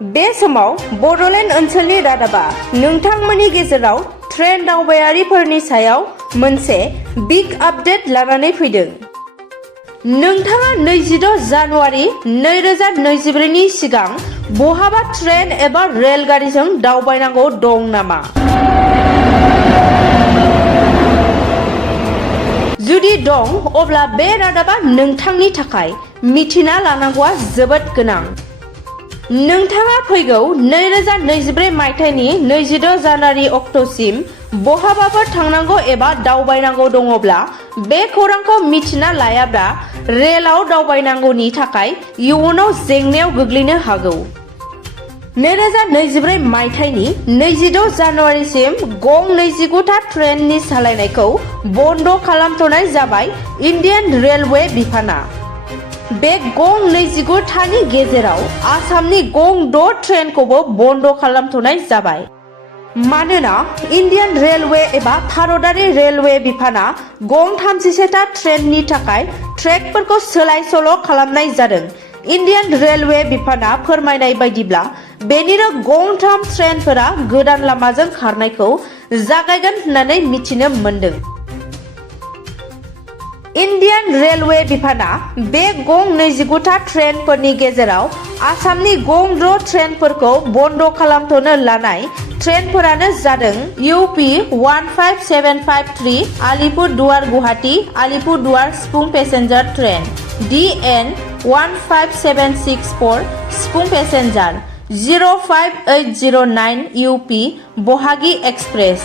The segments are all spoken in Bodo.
बे समाव बड'लेण्ड ओनसोलनि रादाबा नोंथांमोननि गेजेराव ट्रेन दावबायारिफोरनि सायाव मोनसे बिग आपडेट लानानै फैदों। नोंथाङा 26 जानुवारि 2024 नि सिगां बहाबा ट्रेन एबा रेलगारिजों दावबायनांगौ दं नामा? जुदि दं, अब्ला बे रादाबा नोंथांनि थाखाय मिथिना लानांगौआ जोबोद गोनां। नोंथाङा फैगौ 2024 मायथाइनि 26 जानुवारि अक्ट'सिम बहाबाफोर थांनांगौ एबा दावबायनांगौ दङब्ला बे खौरांखौ मिथिना लायाब्ला रेलआव दावबायनांगौनि थाखाय इयुनाव जेंनायाव गोग्लैनो हागौ। 2024 मायथाइनि 26 जानुवारिसिम गं 29 था ट्रेननि सालायनायखौ बन्द खालामथ'नाय जाबाय इन्डियान रेलवे बिफाना। बे गं 29 थानि गेजेराव आसामनि गं 6 ट्रेनखौबो बन्द खालामथ'नाय जाबाय। मानोना इन्डियान रेलवे एबा भारतारि रेलवे बिफाना गं 31 था ट्रेननि थाखाय ट्रेकफोरखौ सोलाय सोल' खालामनाय जादों। इन्डियान रेलवे बिफाना फोरमायनाय बायदिब्ला बेनिनो गं 3 ट्रेनफोरा गोदान लामाजों खारनायखौ जागायगोन होननानै मिथिनो मोन्दों। इन्डियान रेलवे बिफाना बे गं 29 था ट्रेनफोरनि गेजेराव आसामनि गं 6 ट्रेनफोरखौ बन्द खालामथ'नो लानाय ट्रेनफोरानो जादों UP 15753 आलिपुरदुवार गुवाहाटी आलिपुरदुवार सिफुं पेसेन्जार ट्रेन, DN 15764 सिफुं पेसेन्जार, 05809 UP बहागि एक्सप्रेस,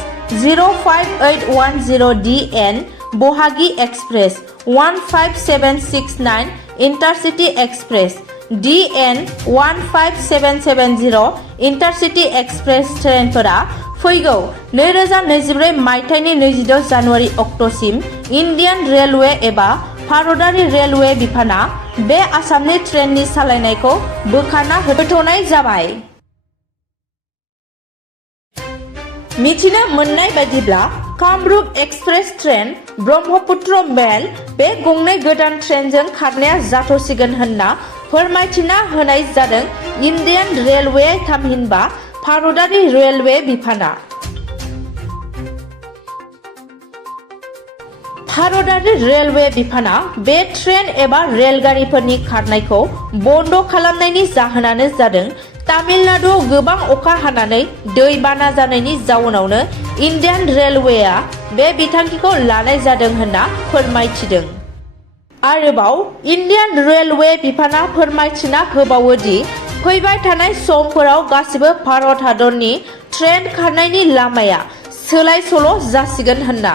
05810 DN बहागि express, 15769 intercity express, DN 15770 intercity express ट्रेनफोरा फैगौ 2024 मायथाइनि 26 जानुवारि अक्ट'सिम इन्डियान रेलवे एबा भारतारि रेलवे बिफाना बे आसामनि ट्रेननि सालायनायखौ बोखारना होथ'नाय जाबाय। मिथिनो मोननाय बायदिब्ला कामरुप एक्सप्रेस ट्रेन, ब्रह्मपुत्र मेल बे गंनै गोदान ट्रेनजों खारनाया जाथ'सिगोन होनना फोरमायथिना होनाय जादों इन्डियान रेलवे थामहिनबा भारतारि रेलवे बिफाना। भारतारि रेलवे बिफाना बे ट्रेन एबा रेलगारिफोरनि खारनायखौ बन्द खालामनायनि जाहोनानो जादों तामिलनाडुआव गोबां अखा हानानै दैबाना जानायनि जाउनावनो इन्डियान रेलवेआ बे बिथांखिखौ लानाय जादों होनना फोरमायथिदों। आरोबाव इन्डियान रेलवे बिफाना फोरमायथिना होबावो दि फैबाय थानाय समफोराव गासिबो भारत हादरनि ट्रेन खारनायनि लामाया सोलाय सोल' जासिगोन होनना।